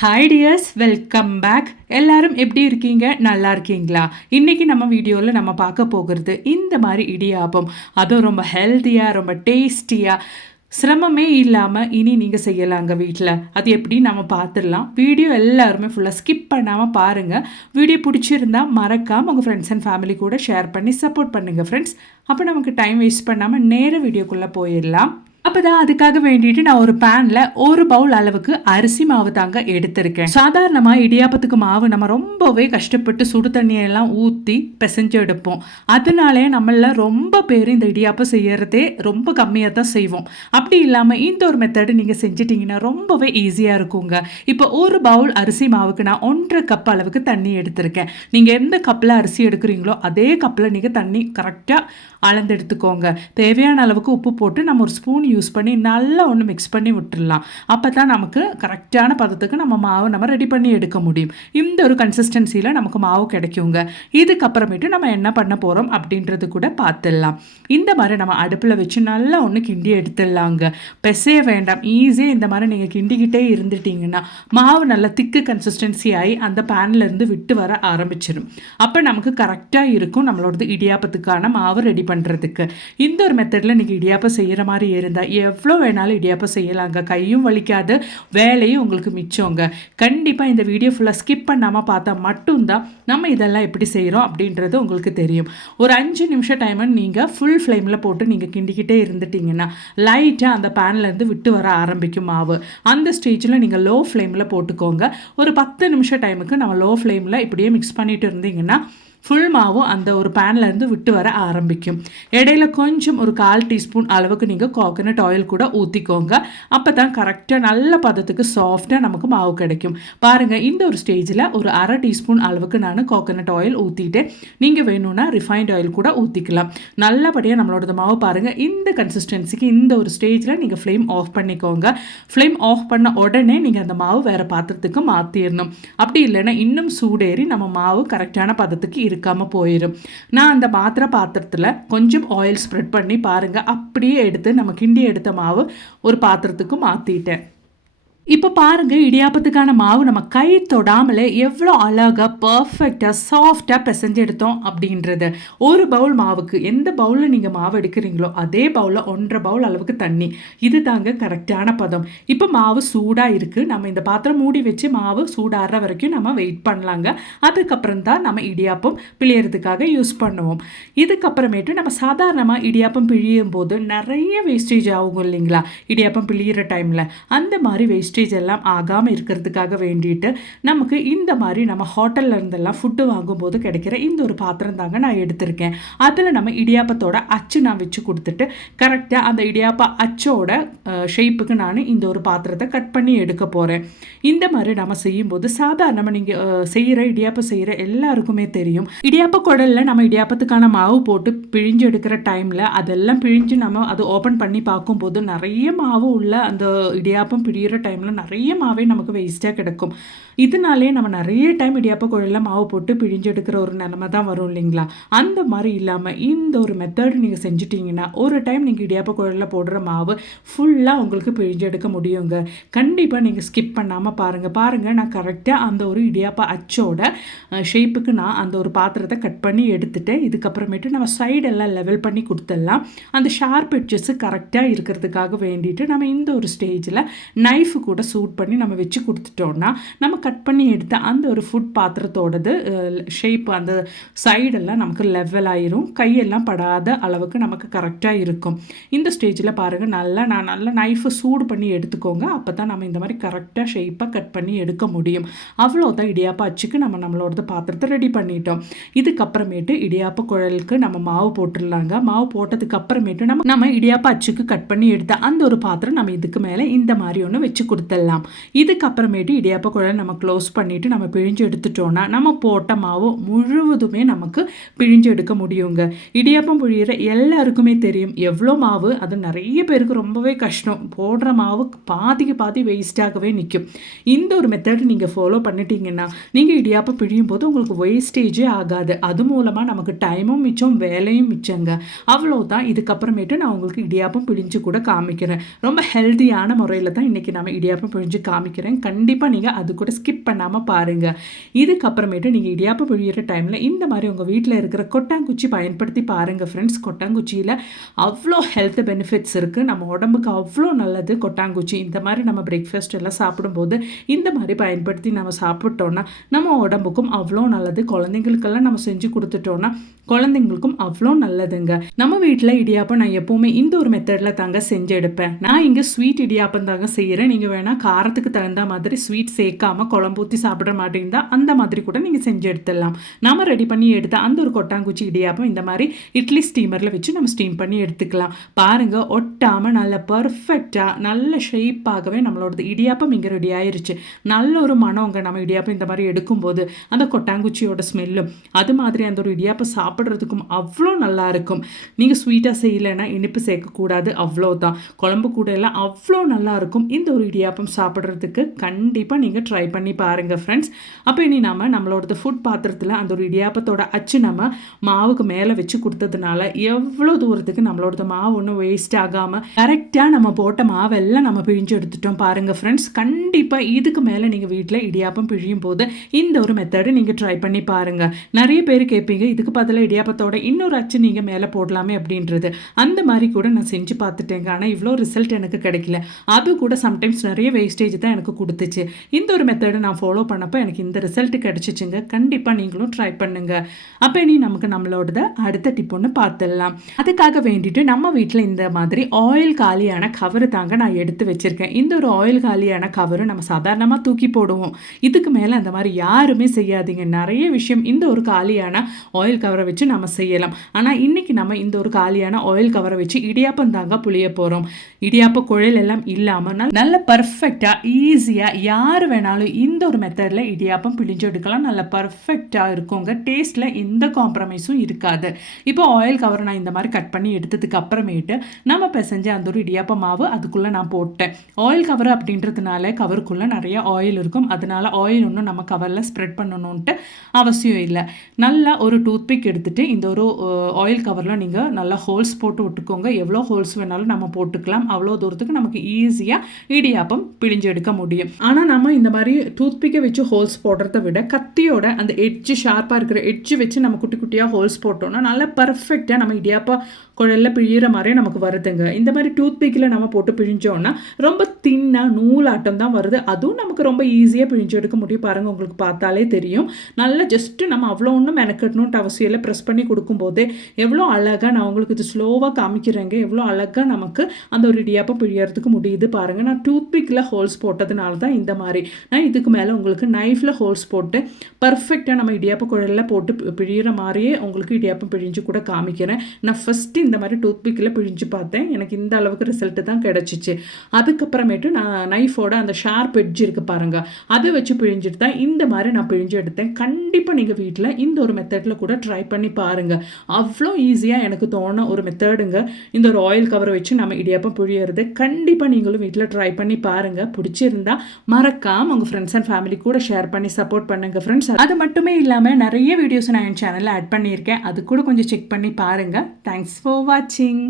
Hi tears welcome back எல்லாரும் எப்படி இருக்கீங்க? நல்லா இருக்கீங்களா? இன்றைக்கி நம்ம வீடியோவில் நம்ம பார்க்க போகிறது இந்த மாதிரி இடியாப்பம். அதுவும் ரொம்ப ஹெல்த்தியாக ரொம்ப டேஸ்டியாக சிரமமே இல்லாமல் இனி நீங்கள் செய்யலாங்க வீட்டில் அது எப்படி நம்ம பார்த்துடலாம். வீடியோ எல்லாருமே ஃபுல்லாக ஸ்கிப் பண்ணாமல் பாருங்கள் வீடியோ பிடிச்சிருந்தா மறக்காமல் உங்கள் ஃப்ரெண்ட்ஸ் அண்ட் ஃபேமிலி கூட ஷேர் பண்ணி சப்போர்ட் பண்ணுங்கள் ஃப்ரெண்ட்ஸ் அப்போ நமக்கு டைம் வேஸ்ட் பண்ணாமல் நேர வீடியோக்குள்ளே போயிடலாம். அப்போ தான் அதுக்காக வேண்டிட்டு நான் ஒரு பேனில் ஒரு பவுல் அளவுக்கு அரிசி மாவு தாங்க எடுத்திருக்கேன். சாதாரணமாக இடியாப்பத்துக்கு மாவு நம்ம ரொம்பவே கஷ்டப்பட்டு சுடு தண்ணியெல்லாம் ஊற்றி பிசைஞ்சு எடுப்போம். அதனாலே நம்மள ரொம்ப பேர் இந்த இடியாப்பம் செய்யறதே ரொம்ப கம்மியாக தான் செய்வோம். அப்படி இல்லாமல் இந்த ஒரு மெத்தடு நீங்கள் செஞ்சிட்டிங்கன்னா ரொம்பவே ஈஸியாக இருக்குங்க. இப்போ ஒரு பவுல் அரிசி மாவுக்கு நான் ஒன்றரை கப் அளவுக்கு தண்ணி எடுத்திருக்கேன். நீங்கள் எந்த கப்பில் அரிசி எடுக்கிறீங்களோ அதே கப்பில் நீங்கள் தண்ணி கரெக்டாக அளந்து எடுத்துக்கோங்க தேவையான அளவுக்கு உப்பு போட்டு நம்ம ஒரு ஸ்பூன் யூஸ் பண்ணி நல்லா ஒன்று மிக்ஸ் பண்ணி விட்டுடலாம் அப்போ தான் நமக்கு கரெக்டான பதத்துக்கு நம்ம மாவு நம்ம ரெடி பண்ணி எடுக்க முடியும். இந்த ஒரு கன்சிஸ்டன்சியில் நமக்கு மாவு கிடைக்குங்க. இதுக்கப்புறமேட்டு நம்ம என்ன பண்ண போகிறோம் அப்படின்றது கூட பார்த்துடலாம் இந்த மாதிரி நம்ம அடுப்பில் வச்சு நல்லா ஒன்று கிண்டி எடுத்துடலாங்க. பெசைய வேண்டாம். ஈஸியாக இந்த மாதிரி நீங்கள் கிண்டிக்கிட்டே இருந்துட்டீங்கன்னா மாவு நல்லா திக்கு கன்சிஸ்டன்சி ஆகி அந்த பேன்லேருந்து விட்டு வர ஆரம்பிச்சிடும் அப்போ நமக்கு கரெக்டாக இருக்கும் நம்மளோடது இடியாப்பத்துக்கான மாவு ரெடி பண்ணுறதுக்கு இந்த ஒரு மெத்தடில் நீங்கள் இடியாப்பம் செய்கிற மாதிரி இருந்தால் எவ்வளோ வேணாலும் இடியாப்பம் செய்யலாங்க. கையும் வலிக்காது வேலையும் உங்களுக்கு மிச்சோங்க. கண்டிப்பாக இந்த வீடியோ ஃபுல்லாக ஸ்கிப் பண்ணாமல் பார்த்தா மட்டும்தான் நம்ம இதெல்லாம் எப்படி செய்கிறோம் அப்படின்றது உங்களுக்கு தெரியும். ஒரு அஞ்சு நிமிஷம் டைமை நீங்கள் ஃபுல் ஃப்ளேமில் போட்டு நீங்கள் கிண்டிக்கிட்டே இருந்துட்டிங்கன்னா லைட்டாக அந்த பேன்லேருந்து விட்டு வர ஆரம்பிக்கும் மாவு. அந்த ஸ்டேஜில் நீங்கள் லோ ஃப்ளேமில் போட்டுக்கோங்க. ஒரு பத்து நிமிஷம் டைமுக்கு நம்ம லோ ஃப்ளேமில் இப்படியே மிக்ஸ் பண்ணிட்டு இருந்தீங்கன்னா ஃபுல் மாவும் அந்த ஒரு பேன்லேருந்து விட்டு வர ஆரம்பிக்கும். இடையில கொஞ்சம் ஒரு கால் டீஸ்பூன் அளவுக்கு நீங்கள் கோகனட் ஆயில் கூட ஊற்றிக்கோங்க அப்போ தான் கரெக்டாக நல்ல பதத்துக்கு சாஃப்டாக நமக்கு மாவு கிடைக்கும். பாருங்கள் இந்த ஒரு ஸ்டேஜில் ஒரு அரை டீஸ்பூன் அளவுக்கு நான் கோகனட் ஆயில் ஊற்றிட்டேன் நீங்கள் வேணும்னா ரிஃபைண்ட் ஆயில் கூட ஊற்றிக்கலாம் நல்லபடியாக நம்மளோட மாவு பாருங்கள் இந்த கன்சிஸ்டன்சிக்கு இந்த ஒரு ஸ்டேஜில் நீங்கள் ஃப்ளேம் ஆஃப் பண்ணிக்கோங்க. ஃப்ளேம் ஆஃப் பண்ண உடனே நீங்கள் அந்த மாவு வேறு பாத்திரத்துக்கு மாற்றிடணும் அப்படி இல்லைன்னா இன்னும் சூடேறி நம்ம மாவு கரெக்டான பதத்துக்கு இருக்காமல் போயிடும் நான் அந்த மாத்திரை பாத்திரத்தில் கொஞ்சம் ஆயில் ஸ்ப்ரெட் பண்ணி பாருங்கள் அப்படியே எடுத்து நம்ம கிண்டி எடுத்த மாவு ஒரு பாத்திரத்துக்கு மாற்றிட்டேன் இப்போ பாருங்க இடியாப்பத்துக்கான மாவு நம்ம கை தொடாமலே எவ்வளோ அழகாக பர்ஃபெக்டாக சாஃப்டாக பிசைஞ்சு எடுத்தோம் அப்படின்றது. ஒரு பவுல் மாவுக்கு எந்த பவுலில் நீங்கள் மாவு எடுக்கிறீங்களோ அதே பவுலில் ஒன்றரை பவுல் அளவுக்கு தண்ணி. இது தாங்க கரெக்டான பதம். இப்போ மாவு சூடாக இருக்குது நம்ம இந்த பாத்திரம் மூடி வச்சு மாவு சூடாடுற வரைக்கும் நம்ம வெயிட் பண்ணலாங்க. அதுக்கப்புறம் தான் நம்ம இடியாப்பம் பிழியறதுக்காக யூஸ் பண்ணுவோம். இதுக்கப்புறமேட்டு நம்ம சாதாரணமாக இடியாப்பம் பிழியும் போது நிறைய வேஸ்டேஜ் ஆகும் இல்லைங்களா? இடியாப்பம் பிழியிற டைமில் அந்த மாதிரி வேஸ்டேஜ் வேஸ்டேஜ் எல்லாம் ஆகாமல் இருக்கிறதுக்காக வேண்டிட்டு நமக்கு இந்த மாதிரி நம்ம ஹோட்டலில் இருந்தெல்லாம் ஃபுட்டு வாங்கும்போது கிடைக்கிற இந்த ஒரு பாத்திரம் தாங்க நான் எடுத்திருக்கேன். அதில் நம்ம இடியாப்பத்தோட அச்சு நான் வச்சு கொடுத்துட்டு கரெக்டாக அந்த இடியாப்ப அச்சோட ஷேப்புக்கு நான் இந்த ஒரு பாத்திரத்தை கட் பண்ணி எடுக்க போகிறேன் இந்த மாதிரி நம்ம செய்யும்போது சாதாரணமாக நீங்கள் செய்கிற இடியாப்பம் செய்கிற எல்லாருக்குமே தெரியும். இடியாப்ப குடலில் நம்ம இடியாப்பத்துக்கான மாவு போட்டு பிழிஞ்சு எடுக்கிற டைமில் அதெல்லாம் பிழிஞ்சு நம்ம அது ஓப்பன் பண்ணி பார்க்கும்போது நிறைய மாவு உள்ள அந்த இடியாப்பம் பிழியிற டைமில் டைமில் நிறைய மாவே நமக்கு வேஸ்ட்டாக கிடைக்கும். இதனாலே நம்ம நிறைய டைம் இடியாப்ப குழலில் மாவு போட்டு பிழிஞ்சு எடுக்கிற ஒரு நிலமை தான் வரும் இல்லைங்களா? அந்த மாதிரி இல்லாமல் இந்த ஒரு மெத்தட் நீங்கள் செஞ்சிட்டிங்கன்னா ஒரு டைம் நீங்கள் இடியாப்ப குழலில் போடுற மாவு ஃபுல்லாக உங்களுக்கு பிழிஞ்சு எடுக்க முடியுங்க. கண்டிப்பாக நீங்கள் ஸ்கிப் பண்ணாமல் பாருங்கள் பாருங்கள் நான் கரெக்டாக அந்த ஒரு இடியாப்பா அச்சோட ஷேப்புக்கு நான் அந்த ஒரு பாத்திரத்தை கட் பண்ணி எடுத்துட்டேன். இதுக்கப்புறமேட்டு நம்ம சைடெல்லாம் லெவல் பண்ணி கொடுத்துடலாம். அந்த ஷார்ப் எட்ஜஸ் கரெக்டாக இருக்கிறதுக்காக வேண்டிட்டு நம்ம இந்த ஒரு ஸ்டேஜில் நைஃபு கூட கூட சூட் பண்ணி நம்ம வச்சு கொடுத்துட்டோன்னா நம்ம கட் பண்ணி எடுத்த அந்த ஒரு ஃபுட் பாத்திரத்தோடது ஷேப் அந்த சைடெல்லாம் நமக்கு லெவல் ஆயிரும். கையெல்லாம் படாத அளவுக்கு நமக்கு கரெக்டாக இருக்கும். இந்த ஸ்டேஜில் பாருங்கள் நல்லா நான் நல்லா நைஃபை சூடு பண்ணி எடுத்துக்கோங்க. அப்போ தான் நம்ம இந்த மாதிரி கரெக்டாக ஷேப்பாக கட் பண்ணி எடுக்க முடியும். அவ்வளோதான் இடியாப்பா அச்சுக்கு நம்ம நம்மளோட பாத்திரத்தை ரெடி பண்ணிட்டோம். இதுக்கப்புறமேட்டு இடியாப்ப குழலுக்கு நம்ம மாவு போட்டுடலாங்க. மாவு போட்டதுக்கு அப்புறமேட்டு நம்ம நம்ம இடியாப்பா அச்சுக்கு கட் பண்ணி எடுத்த அந்த ஒரு பாத்திரம் நம்ம இதுக்கு மேலே இந்த மாதிரி ஒன்று வச்சு கொடுத்துடலாம். இதுக்கப்புறமேட்டு இடியாப்ப குழல் நம்ம க்ளோஸ் பண்ணிவிட்டு நம்ம பிழிஞ்சு எடுத்துட்டோன்னா நம்ம போட்ட மாவு முழுவதுமே நமக்கு பிழிஞ்சு எடுக்க முடியுங்க. இடியாப்பம் புழியிற எல்லாருக்குமே தெரியும் எவ்வளோ மாவு அது நிறைய பேருக்கு ரொம்பவே கஷ்டம். போடுற மாவு பாதிக்கு பாதி வேஸ்ட்டாகவே நிற்கும் இந்த ஒரு மெத்தட் நீங்கள் ஃபாலோ பண்ணிட்டீங்கன்னா நீங்கள் இடியாப்பம் பிழியும் போது உங்களுக்கு வேஸ்டேஜே ஆகாது. அது மூலமாக நமக்கு டைமும் மிச்சம் வேலையும் மிச்சங்க. அவ்வளோதான் இதுக்கப்புறமேட்டு நான் உங்களுக்கு இடியாப்பம் பிழிஞ்சு கூட காமிக்கிறேன். ரொம்ப ஹெல்த்தியான முறையில் தான் இன்றைக்கி நம்ம இடியாப்பம் இடியாப்பம் பிழிஞ்சு காமிக்கிறேன். கண்டிப்பாக நீங்கள் அது கூட ஸ்கிப் பண்ணாமல் பாருங்கள் இதுக்கப்புறமேட்டு நீங்கள் இடியாப்பம் பிழியிற டைமில் இந்த மாதிரி உங்கள் வீட்டில் இருக்கிற கொட்டாங்குச்சி பயன்படுத்தி பாருங்கள் ஃப்ரெண்ட்ஸ் கொட்டாங்குச்சியில் அவ்வளோ ஹெல்த் பெனிஃபிட்ஸ் இருக்குது நம்ம உடம்புக்கு அவ்வளோ நல்லது கொட்டாங்குச்சி. இந்த மாதிரி நம்ம பிரேக்ஃபாஸ்ட் எல்லாம் சாப்பிடும்போது இந்த மாதிரி பயன்படுத்தி நம்ம சாப்பிட்டோன்னா நம்ம உடம்புக்கும் அவ்வளோ நல்லது. குழந்தைங்களுக்கெல்லாம் நம்ம செஞ்சு கொடுத்துட்டோன்னா குழந்தைங்களுக்கும் அவ்வளோ நல்லதுங்க. நம்ம வீட்டில் இடியாப்பம் நான் எப்போவுமே இந்த ஒரு மெத்தடில் தாங்க செஞ்சு எடுப்பேன். நான் இங்கே ஸ்வீட் இடியாப்பம் தாங்க செய்கிறேன் நீங்கள் வேணால் காரத்துக்கு தகுந்த மாதிரி ஸ்வீட் சேர்க்காம குழம்பு ஊற்றி சாப்பிட மாட்டேங்குதா அந்த மாதிரி கூட நீங்கள் செஞ்சு எடுத்துடலாம். நம்ம ரெடி பண்ணி எடுத்த அந்த ஒரு கொட்டாங்குச்சி இடியாப்பம் இந்த மாதிரி இட்லி ஸ்டீமரில் வச்சு நம்ம ஸ்டீம் பண்ணி எடுத்துக்கலாம். பாருங்கள் ஒட்டாமல் நல்ல பர்ஃபெக்டாக நல்ல ஷேப்பாகவே நம்மளோட இடியாப்பம் இங்கே ரெடி ஆயிடுச்சு நல்ல ஒரு மனவங்க நம்ம இடியாப்பம் இந்த மாதிரி எடுக்கும்போது அந்த கொட்டாங்குச்சியோட ஸ்மெல்லும் அது மாதிரி அந்த ஒரு இடியாப்பம் சாப்பிட்றதுக்கும் அவ்வளோ நல்லாயிருக்கும் நீங்கள் ஸ்வீட்டாக செய்யலைன்னா இனிப்பு சேர்க்கக்கூடாது அவ்வளோதான் குழம்பு கூட எல்லாம் அவ்வளோ நல்லாயிருக்கும் இந்த ஒரு இடியாப்பம் சாப்பிட்றதுக்கு கண்டிப்பாக நீங்கள் ட்ரை பண்ணி பாருங்கள் ஃப்ரெண்ட்ஸ் அப்போ இனி நம்ம நம்மளோட ஃபுட் பாத்திரத்தில் அந்த ஒரு இடியாப்பத்தோட அச்சு நம்ம மாவுக்கு மேலே வச்சு கொடுத்ததுனால எவ்வளோ தூரத்துக்கு நம்மளோட மாவு ஒன்றும் வேஸ்ட் ஆகாமல் கரெக்டாக நம்ம போட்ட மாவெல்லாம் நம்ம பிழிஞ்சு எடுத்துட்டோம் பாருங்கள் ஃப்ரெண்ட்ஸ் கண்டிப்பாக இதுக்கு மேலே நீங்கள் வீட்டில் இடியாப்பம் பிழியும் போது இந்த ஒரு மெத்தடு நீங்கள் ட்ரை பண்ணி பாருங்கள் நிறைய பேர் கேட்பீங்க இதுக்கு பதிலாக இடியாப்பத்தோட இன்னொரு அச்சு நீங்கள் மேலே போடலாமே அப்படின்றது. அந்த மாதிரி கூட நான் செஞ்சு பார்த்துட்டேங்க. ஆனால் இவ்வளோ ரிசல்ட் எனக்கு கிடைக்கல. அது கூட சம்டைம்ஸ் நிறைய நிறைய வேஸ்டேஜ் தான் எனக்கு கொடுத்துச்சு. இந்த ஒரு மெத்தடை நான் ஃபாலோ பண்ணப்போ எனக்கு இந்த ரிசல்ட் கிடச்சிச்சுங்க. கண்டிப்பாக நீங்களும் ட்ரை பண்ணுங்க. அப்போ இனி நமக்கு நம்மளோட அடுத்த டிப் ஒன்று பார்த்துடலாம் அதுக்காக வேண்டிட்டு நம்ம வீட்டில் இந்த மாதிரி ஆயில் காலியான கவரு தாங்க நான் எடுத்து வச்சுருக்கேன். இந்த ஒரு ஆயில் காலியான கவரு நம்ம சாதாரணமாக தூக்கி போடுவோம். இதுக்கு மேலே அந்த மாதிரி யாருமே செய்யாதீங்க. நிறைய விஷயம் இந்த ஒரு காலியான ஆயில் கவரை வச்சு நம்ம செய்யலாம். ஆனால் இன்றைக்கி நம்ம இந்த ஒரு காலியான ஆயில் கவரை வச்சு இடியாப்பம் தாங்க புளிய போகிறோம் இடியாப்ப குழல் எல்லாம் இல்லாமல் நல்ல பர்ஃபெக்ட் பர்ஃபெக்டாக ஈஸியாக யார் வேணாலும் இந்த ஒரு மெத்தடில் இடியாப்பம் பிழிஞ்சு எடுக்கலாம். நல்ல பர்ஃபெக்டாக இருக்குங்க. டேஸ்ட்டில் எந்த காம்ப்ரமைஸும் இருக்காது. இப்போ ஆயில் கவர் நான் இந்த மாதிரி கட் பண்ணி எடுத்ததுக்கு அப்புறமேட்டு நம்ம பிசைஞ்ச அந்த ஒரு இடியாப்ப மாவு அதுக்குள்ளே நான் போட்டேன். ஆயில் கவர் அப்படின்றதுனால கவருக்குள்ளே நிறைய ஆயில் இருக்கும். அதனால் ஆயில் ஒன்றும் நம்ம கவரில் ஸ்ப்ரெட் பண்ணணுன்ட்டு அவசியம் இல்லை. நல்லா ஒரு டூத்பிக் எடுத்துகிட்டு இந்த ஒரு ஆயில் கவரில் நீங்கள் நல்லா ஹோல்ஸ் போட்டு விட்டுக்கோங்க. எவ்வளோ ஹோல்ஸ் வேணாலும் நம்ம போட்டுக்கலாம். அவ்வளோ தூரத்துக்கு நமக்கு ஈஸியாக இடியாப்பம் பிழிஞ்சு எடுக்க முடியும். ஆனால் நம்ம இந்த மாதிரி டூத்பிக்கை வச்சு ஹோல்ஸ் போடுறத விட கத்தியோட அந்த எட்ஜு ஷார்ப்பாக இருக்கிற எட்ஜு வச்சு நம்ம குட்டி குட்டியாக ஹோல்ஸ் போட்டோம்னா நல்லா பர்ஃபெக்டாக நம்ம இடியாப்பா குழல்ல பிழியிற மாதிரியே நமக்கு வருதுங்க. இந்த மாதிரி டூத் பிக்கில் நம்ம போட்டு பிழிஞ்சோன்னா ரொம்ப தின்னாக நூலாட்டம் தான் வருது. அதுவும் நமக்கு ரொம்ப ஈஸியாக பிழிஞ்சு எடுக்க முடியும். பாருங்கள் உங்களுக்கு பார்த்தாலே தெரியும். நல்லா ஜஸ்ட்டு நம்ம அவ்வளோ ஒன்றும் மெனக்கட்டணுன்ட்டு அவசியம் இல்லை. ப்ரெஸ் பண்ணி கொடுக்கும்போதே எவ்வளோ அழகாக நான் உங்களுக்கு இது ஸ்லோவாக காமிக்கிறேங்க. எவ்வளோ அழகாக நமக்கு அந்த ஒரு இடியாப்பம் பிழியறதுக்கு முடியுது பாருங்கள் நான் டூத் பிக்கில் ஹோல்ஸ் போட்டதுனால தான் இந்த மாதிரி. நான் இதுக்கு மேலே உங்களுக்கு நைஃப்பில் ஹோல்ஸ் போட்டு பர்ஃபெக்டாக நம்ம இடியாப்ப குழலில் போட்டு பிழியிற மாதிரியே உங்களுக்கு இடியாப்பம் பிழிஞ்சு கூட காமிக்கிறேன். நான் ஃபஸ்ட்டு இந்த மாதிரி டூத் பிக்கில் பிழிஞ்சு பார்த்தேன். எனக்கு இந்த அளவுக்கு ரிசல்ட்டு தான் கிடச்சிச்சு. அதுக்கப்புறமேட்டு நான் நைஃபோட அந்த ஷார்ப் எட்ஜ் இருக்குது பாருங்கள் அதை வச்சு பிழிஞ்சிட்டு தான் இந்த மாதிரி நான் பிழிஞ்சு எடுத்தேன். கண்டிப்பாக நீங்கள் வீட்டில் இந்த ஒரு மெத்தடில் கூட ட்ரை பண்ணி பாருங்கள் அவ்வளோ ஈஸியாக எனக்கு தோண ஒரு மெத்தடுங்க இந்த ஒரு ஆயில் கவரை வச்சு நம்ம இடியாப்பம் புழியறது. கண்டிப்பாக நீங்களும் வீட்டில் ட்ரை பண்ணி பாருங்கள் பிடிச்சிருந்தா மறக்காமல் உங்கள் ஃப்ரெண்ட்ஸ் அண்ட் ஃபேமிலி கூட ஷேர் பண்ணி சப்போர்ட் பண்ணுங்கள் ஃப்ரெண்ட்ஸ் அது மட்டுமே இல்லாமல் நிறைய வீடியோஸ் நான் என் சேனலில் ஆட் பண்ணியிருக்கேன். அது கூட கொஞ்சம் செக் பண்ணி பாருங்கள் தேங்க்ஸ் ஃபார் வாட்சிங்